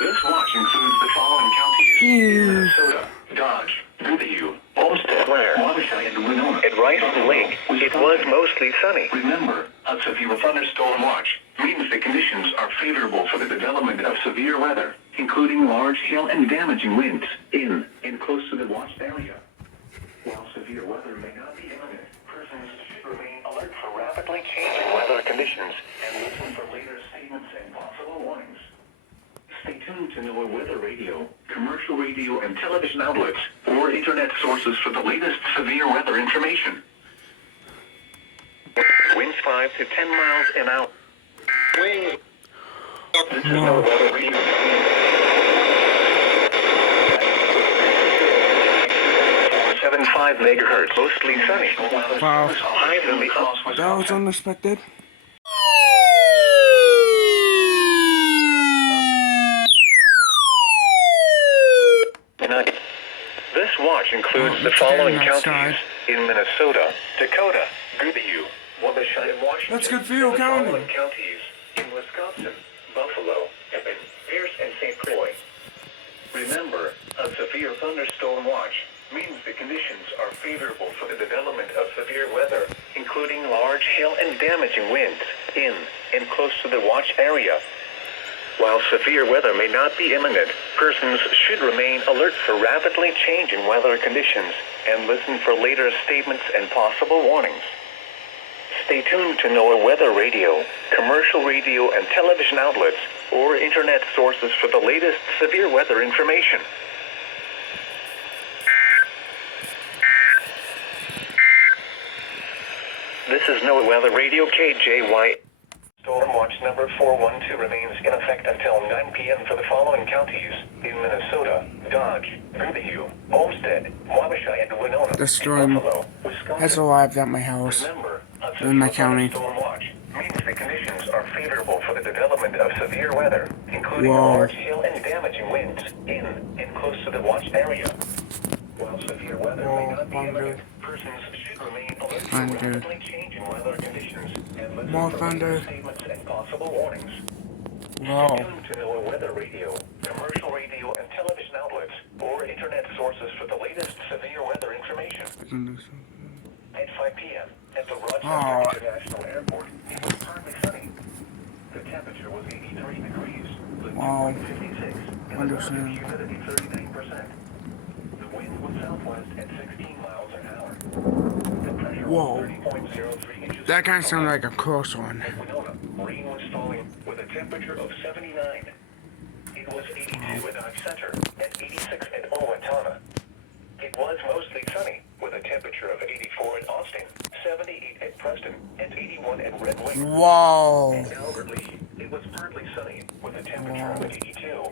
This watch includes the following counties: Minnesota, Dodge, Goodhue, Olmsted, Blair, Waukesha, and Winona. At Rice Lake, it was mostly sunny. Remember, a severe thunderstorm watch means the conditions are favorable for the development of severe weather, including large hail and damaging winds in and close to the watched area. While severe weather may not be imminent, persons should remain alert for rapidly changing weather conditions and listen for later statements and possible warnings. Stay tuned to NOAA weather radio, commercial radio and television outlets, or internet sources for the latest severe weather information. Winds 5 to 10 miles an hour. This is NOAA weather radio. 75 megahertz, mostly sunny. Wow. Highs in the That was unexpected. This watch includes the following counties in Minnesota, Dakota, Goodhue, Waukesha, and Washington. That's good for you, and the County. following counties in Wisconsin, Buffalo, Epping, Pierce, and St. Croix. Remember, a severe thunderstorm watch means the conditions are favorable for the development of severe weather, including large hail and damaging winds in and close to the watch area. While severe weather may not be imminent, persons should remain alert for rapidly changing weather conditions and listen for later statements and possible warnings. Stay tuned to NOAA weather radio, commercial radio and television outlets, or internet sources for the latest severe weather information. This is NOAA weather radio KJY. Storm watch number 412 remains in effect until 9 p.m. for the following counties in Minnesota, Dodge, Goodhue, Olmsted, Waukesha, and Winona. The storm Buffalo, Wisconsin. has arrived at my house. Remember, In my county. Storm watch means the conditions are favorable for the development of severe weather, including Whoa. large hail and damaging winds in and close to the watched area. While severe weather may not be imminent, persons should remain alert for rapidly changing weather conditions and listen More for thunder. later statements and possible warnings. Wow. Stay tuned to NOAA weather radio, commercial radio and television outlets, or internet sources for the latest severe weather information. At 5 p.m. at the Rochester International Airport, it was partly sunny. The temperature was 83 degrees, the dew Wow. 56, and the humidity 39%. The wind was southwest at 16 miles an hour. The pressure Whoa. was 30.03 inches. That kind of sounded like a close one. At Winona, rain was falling with a temperature of 79. It was 82 at Dodge Center and 86 at Owatonna. It was mostly sunny with a temperature of 84 at Austin, 78 at Preston, and 81 at Red Wing. Wow. In Albert Lea, it was partly sunny with a temperature of 82.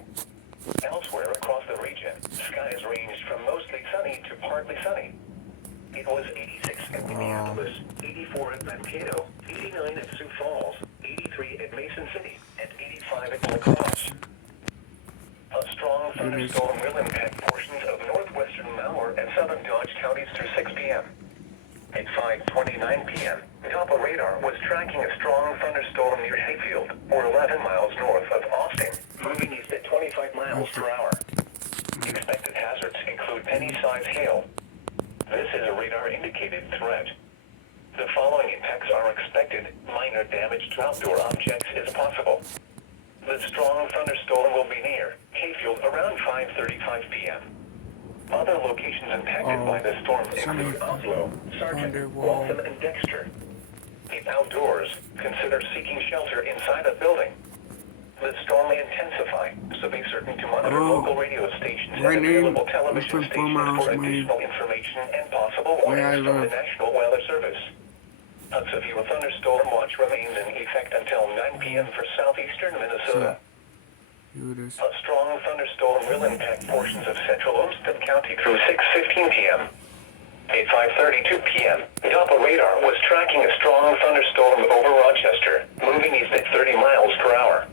Elsewhere across the region, skies ranged from mostly sunny to partly sunny. It was 86 at Minneapolis, 84 at Mankato, 89 at Sioux Falls, 83 at Mason City, and 85 at La Crosse. A strong thunderstorm will impact portions of northwestern Malheur and southern Dodge counties through 6 p.m. At 5:29 p.m., Doppler radar was tracking a strong thunderstorm near Hayfield, or 11 miles north of Austin, moving east at 25 miles per hour. Expected hazards include penny-sized hail. This is a radar-indicated threat. The following impacts are expected. Minor damage to outdoor objects is possible. The strong thunderstorm will be near Hayfield around 5:35 p.m. Other locations impacted by the storm include Oslo, Sargent, Waltham, and Dexter. If outdoors, consider seeking shelter inside a building. The storm may intensify, so be certain to monitor local radio stations and available television stations for additional information and possible warnings from the National Weather Service. A severe thunderstorm watch remains in effect until 9 p.m. for southeastern Minnesota. A strong thunderstorm will impact portions of central Olmsted County through 6:15 p.m. At 5:32 p.m., Doppler radar was tracking a strong thunderstorm over Rochester, moving east at 30 miles per hour.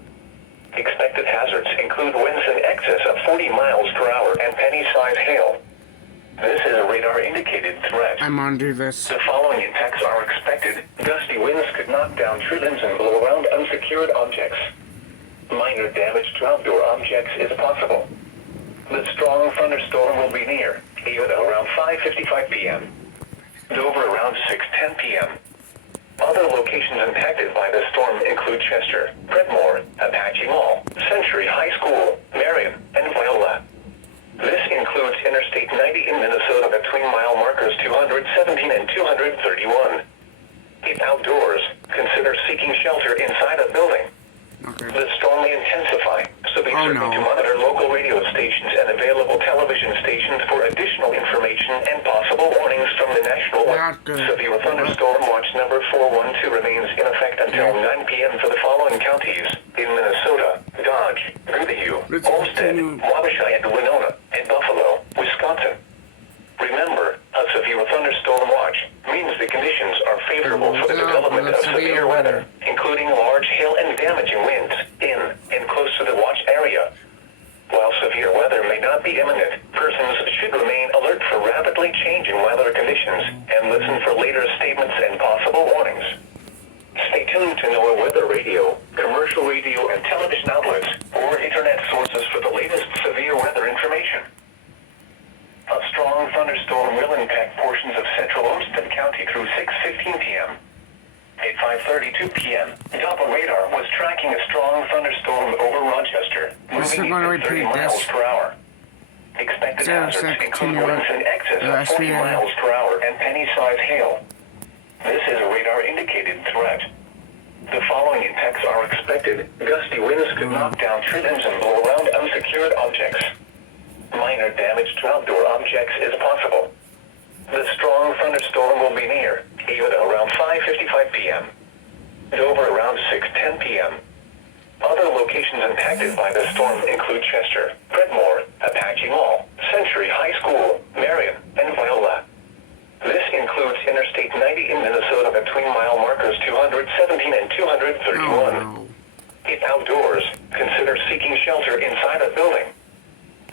Expected hazards include winds in excess of 40 miles per hour and penny-sized hail. This is a radar-indicated threat. I'm under this. The following impacts are expected. Gusty winds could knock down tree limbs and blow around unsecured objects. Minor damage to outdoor objects is possible. The strong thunderstorm will be near Yoda around 5:55 p.m. Dover around 6:10 p.m. Other locations impacted by the storm include Chester, Brentmore, Apache Mall, Century High School, Marion, and Viola. This includes Interstate 90 in Minnesota between mile markers 217 and 231. If outdoors, consider seeking shelter inside a building. Okay. The storm may intensify, so be certain to monitor local radio stations and available television stations for additional information and possible warnings from the National Severe Thunderstorm Watch number 412 remains in effect until 9 p.m. for the following counties in Minnesota: Dodge, Goodhue, Olmsted, Waukesha, and Winona, and Buffalo, Wisconsin. Remember, a severe thunderstorm watch means the conditions are favorable for the development of severe weather, including large hail and damaging winds in and close to the watch area. While severe weather may not be imminent, persons should remain alert for rapidly changing weather conditions and listen for later statements and possible warnings. Stay tuned to NOAA weather radio, commercial radio and television outlets, or internet sources for the latest severe weather information. A strong thunderstorm will impact portions of central Olmsted County through 6:15 p.m. At 5:32 p.m., Doppler radar was tracking a strong thunderstorm over Rochester, moving at 30 miles per hour. Expected hazards include winds in excess of 40 miles per hour and penny-sized hail. This is a radar-indicated threat. The following impacts are expected. Gusty winds could knock down tree limbs and blow around unsecured objects. Minor damage to outdoor objects is possible. The strong thunderstorm will be near Yoda around 5:55 p.m. Dover around 6:10 p.m. Other locations impacted by the storm include Chester, Brentmore, Apache Mall, Century High School, Marion, and Viola. This includes Interstate 90 in Minnesota between mile markers 217 and 231. If outdoors, consider seeking shelter inside a building.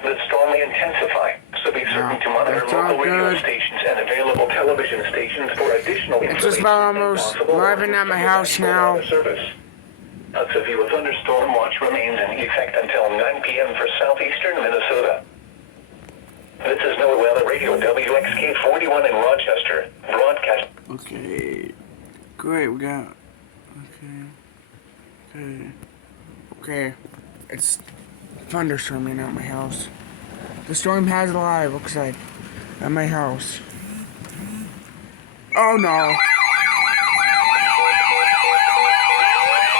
The storm may intensify, so be certain to monitor local radio stations and available television stations for additional information. It's just about almost arriving at my house now. A severe thunderstorm watch remains in effect until 9 p.m. for southeastern Minnesota. This is NOAA Weather Radio WXK-41 in Rochester, broadcast. Okay, great, we got, okay, it's thunderstorming at my house. The storm has arrived, looks like, at my house. Oh no.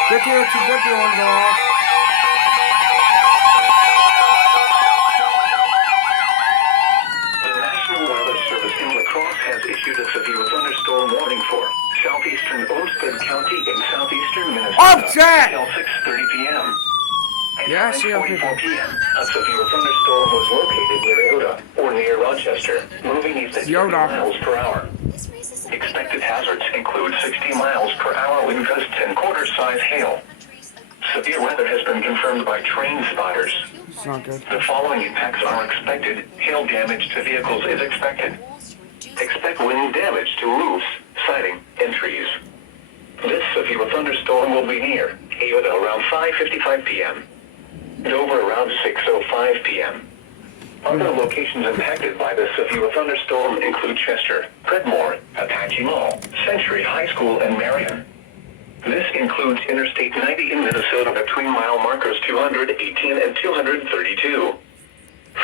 Get your one go off. The National Weather Service in La Crosse has issued a severe thunderstorm warning for southeastern Olmsted County and southeastern Minnesota until 6:30 p.m. At 5:44 p.m., a severe thunderstorm was located near Yoda, or near Rochester, moving east at 50 miles per hour. Expected hazards include 60 miles per hour wind gusts and quarter-size hail. Severe weather has been confirmed by train spotters. It's not good. The following impacts are expected. Hail damage to vehicles is expected. Expect wind damage to roofs, siding, and trees. This severe thunderstorm will be near Yoda around 5:55 p.m. Dover around 6:05 p.m. Other locations impacted by the severe thunderstorm include Chester, Brentmore, Apache Mall, Century High School, and Marion. This includes Interstate 90 in Minnesota between mile markers 218 and 232.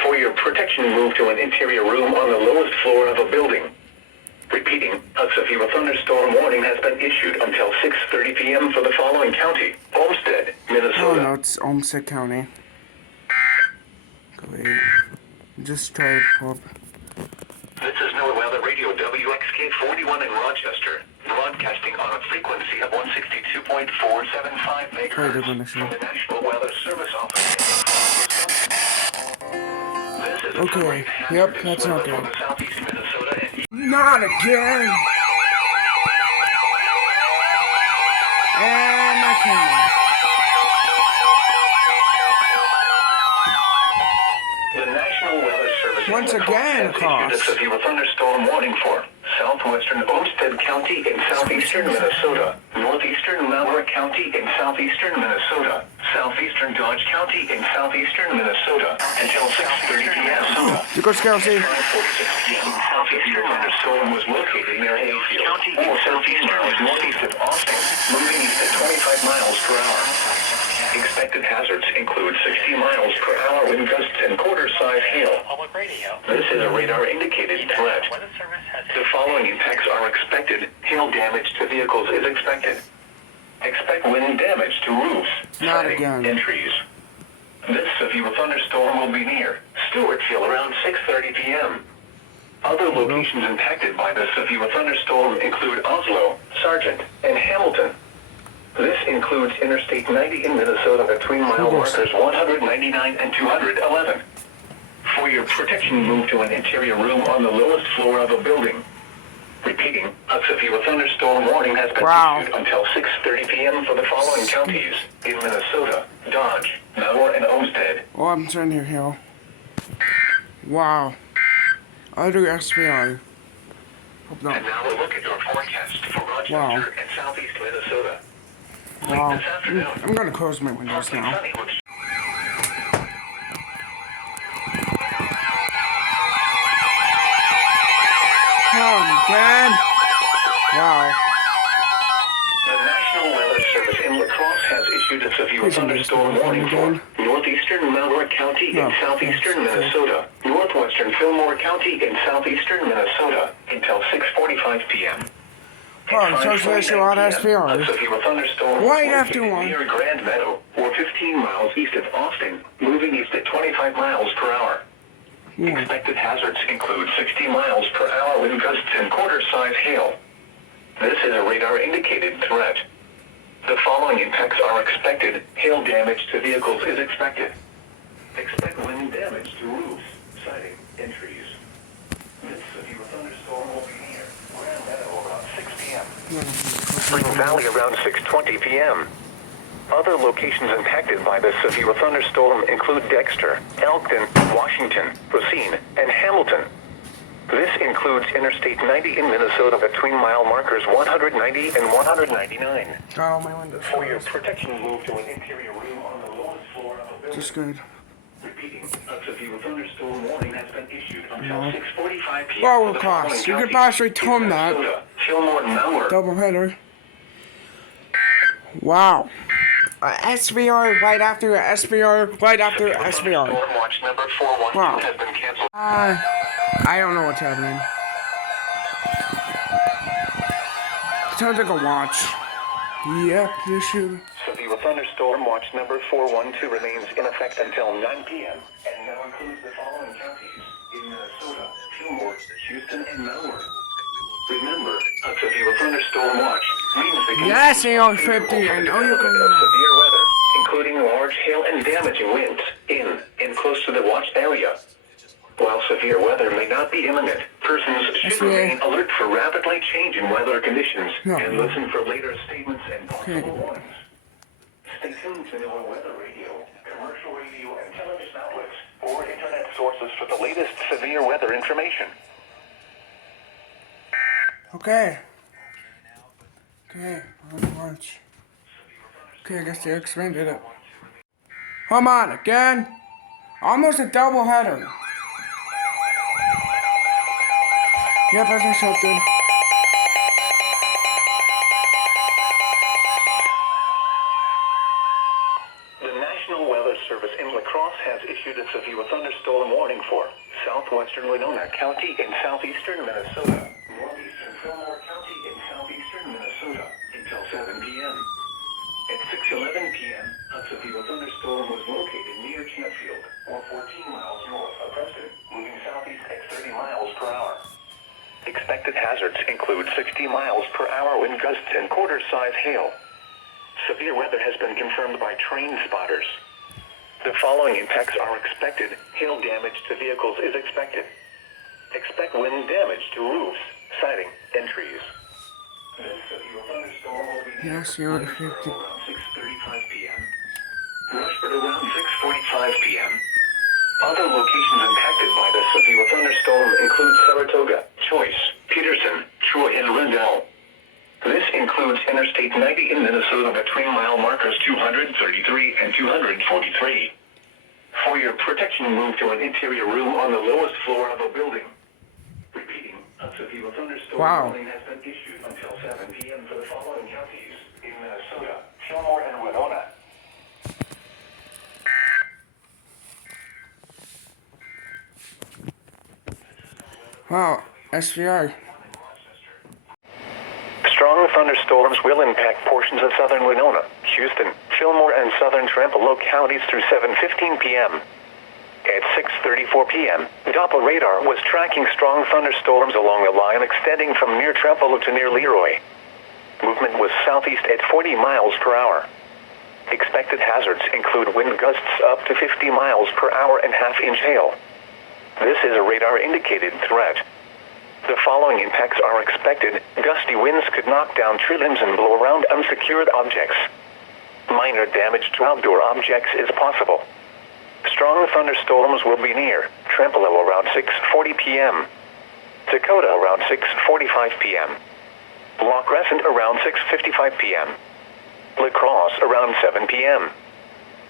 For your protection, move to an interior room on the lowest floor of a building. Repeating, a severe thunderstorm warning has been issued until 6:30 p.m. for the following county: Olmsted, Minnesota. Oh no, it's Olmsted County. Great. Just try to pull up. This is NOAA Weather Radio WXK-41 in Rochester, broadcasting on a frequency of 162.475 megahertz from the National Weather Service Office. This is okay, yep, that's not good. from southeast Minnesota and not again! And my camera. The National Weather Service Once again, has issued a severe thunderstorm warning for southwestern Olmsted County in southeastern Minnesota, northeastern Malheur County in southeastern Minnesota, southeastern Dodge County in southeastern Minnesota, until 6:30 p.m. You go, Kelsey. Southeastern thunderstorm was located near Hayfield, or 14 miles northeast of Austin, moving east at 25 miles per hour. Expected hazards include 60 miles per hour wind gusts and quarter-size hail. This is a radar-indicated threat. The following impacts are expected. Hail damage to vehicles is expected. Expect wind damage to roofs, siding, and trees. This severe thunderstorm will be near Stewartfield around 6:30 p.m. Other locations impacted by the severe thunderstorm include Oslo, Sargent, and Hamilton. This includes Interstate 90 in Minnesota between mile markers 199 and 211. For your protection, move to an interior room on the lowest floor of a building. Repeating, a severe thunderstorm warning has been issued until 6:30 p.m. for the following counties in Minnesota: Dodge, Malheur, and Olmsted. Oh, I'm turning here, Hill. Wow. I'll do SPI. Hope not. And now we'll look at your forecast for Rochester and southeast Minnesota. Wow. This afternoon, I'm gonna close my windows now. sunny with Again. Wow. The National Weather Service in La Crosse has issued a severe thunderstorm warning for northeastern Malheur County in southeastern Minnesota, northwestern Fillmore County in southeastern Minnesota until 6:45 p.m. Oh, so there's a lot of SPR. A severe thunderstorm Right after one. near Grand Meadow, or 15 miles east of Austin, moving east at 25 miles per hour. Expected hazards include 60 miles per hour wind gusts and quarter-size hail. This is a radar-indicated threat. The following impacts are expected. Hail damage to vehicles is expected. Expect wind damage to roofs, siding, and trees. This severe thunderstorm will be near Grand Meadow around 6 p.m. Spring Valley around 6:20 p.m. Other locations impacted by the severe thunderstorm include Dexter, Elkton, Washington, Racine, and Hamilton. This includes Interstate 90 in Minnesota between mile markers 190 and 199. Oh, my windows. For your protection, move to an interior room on the lowest floor of a building. Just good. Repeating, a severe thunderstorm warning has been issued until 6:45 p.m. Well, of course. You could possibly tell them that. Fillmore and Malheur. Double header. Wow. SVR right after SVR right after SVR. Storm watch number 412 has been canceled. I don't know what's happening. Sounds like a watch. Yep, this should. Severe thunderstorm watch number 412 remains in effect until 9 p.m. and now includes the following counties in Minnesota: Fillmore, Houston, and Malheur. Remember, a severe thunderstorm watch means the Yes, AR-50, I know you're going to. severe weather, including large hail and damaging winds, in and close to the watched area. While severe weather may not be imminent, persons should remain alert for rapidly changing weather conditions and listen for later statements and possible warnings. Stay tuned to our weather radio, commercial radio, and television outlets, or internet sources for the latest severe weather information. Okay. Okay, let's watch. Okay, I guess they expanded it. Come on, again. Almost a double header. Yep, as I expected. The National Weather Service in La Crosse has issued a severe thunderstorm warning for southwestern Winona County in southeastern Minnesota, northeastern Fillmore County in southeastern Minnesota until 7 p.m. At 6:11 p.m., a severe thunderstorm was located near Chatfield, or 14 miles north of Preston, moving southeast at 30 miles per hour. Expected hazards include 60 miles per hour wind gusts and quarter-size hail. Severe weather has been confirmed by train spotters. The following impacts are expected. Hail damage to vehicles is expected. Expect wind damage to roofs, siding, and trees. This severe thunderstorm will be Yes, you're around 6:35 p.m. Rushford around 6:45 p.m. Other locations impacted by the severe thunderstorm include Saratoga, Choice, Peterson, Troy, and Rendell. This includes Interstate 90 in Minnesota between mile markers 233 and 243. For your protection, move to an interior room on the lowest floor of a building. Repeating, a severe thunderstorm warning has been issued until 7 p.m. for the following counties in Minnesota, Fillmore, and Winona. Wow, SVI. Strong thunderstorms will impact portions of southern Winona, Houston, Fillmore, and southern Trempealeau counties through 7:15 p.m. At 6:34 p.m., Doppler radar was tracking strong thunderstorms along the line extending from near Trempealeau to near Leroy. Movement was southeast at 40 miles per hour. Expected hazards include wind gusts up to 50 miles per hour and half-inch hail. This is a radar-indicated threat. The following impacts are expected. Gusty winds could knock down tree limbs and blow around unsecured objects. Minor damage to outdoor objects is possible. Strong thunderstorms will be near Trempealeau around 6:40 p.m. Dakota around 6:45 p.m. La Crescent around 6:55 p.m. La Crosse around 7 p.m.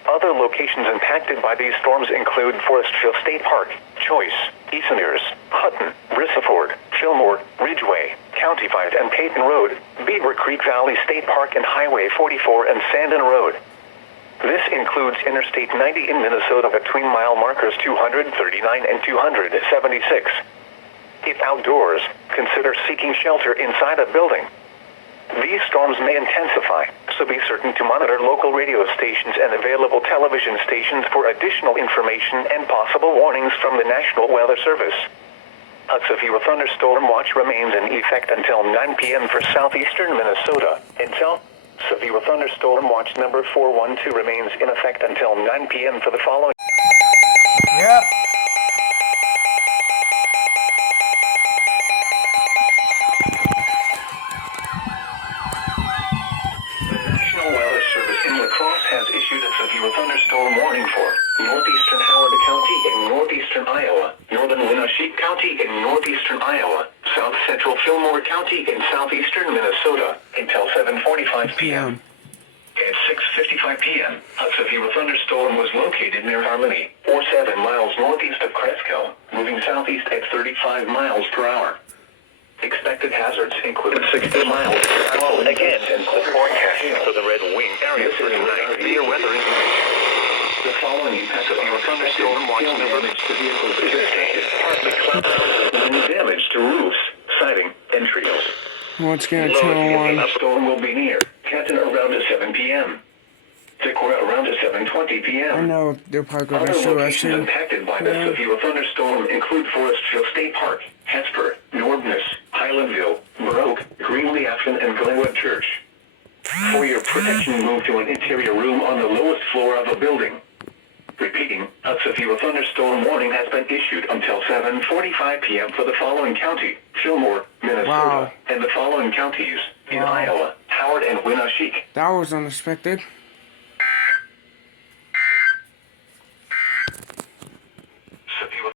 Other locations impacted by these storms include Forestville State Park, Choice, Easoners, Hutton, Brissaford, Fillmore, Ridgeway, County 5 and Peyton Road, Beaver Creek Valley State Park and Highway 44 and Sandon Road. This includes Interstate 90 in Minnesota between mile markers 239 and 276. If outdoors, consider seeking shelter inside a building. These storms may intensify, so be certain to monitor local radio stations and available television stations for additional information and possible warnings from the National Weather Service. A severe thunderstorm watch remains in effect until 9 p.m. for southeastern Minnesota. Severe thunderstorm watch number 412 remains in effect until 9 p.m. for the following. Yep. National Weather Service in La Crosse has issued a severe thunderstorm warning for northeastern Howard County in northeastern Iowa, northern Winneshiek County in northeastern Iowa, south central Fillmore County in southeastern Minnesota until 7:45 p.m. At 6:55 p.m., a severe thunderstorm was located near Harmony, or 7 miles northeast of Cresco, moving southeast at 35 miles per hour. Expected hazards include 60 miles per hour again and the forecast for the Red Wing area for tonight. Severe weather information. The following impacts of your thunderstorm watch damage to vehicles is partly cloud and damage to roofs, siding, and trees. What's gonna Low tell one? storm will be near Canton around at 7 p.m. Decorah around at 7:20 p.m. I know they're probably gonna Other sue us locations soon. impacted by the severe thunderstorm include Forestville State Park, Hesper, Nordness, Highlandville, Baroque, Greenlee Afton, and Glenwood Church. For your protection, move to an interior room on the lowest floor of a building. Repeating, a severe thunderstorm warning has been issued until 7:45 p.m. for the following county, Fillmore, Minnesota, and the following counties in Iowa, Howard, and Winneshiek. That was unexpected.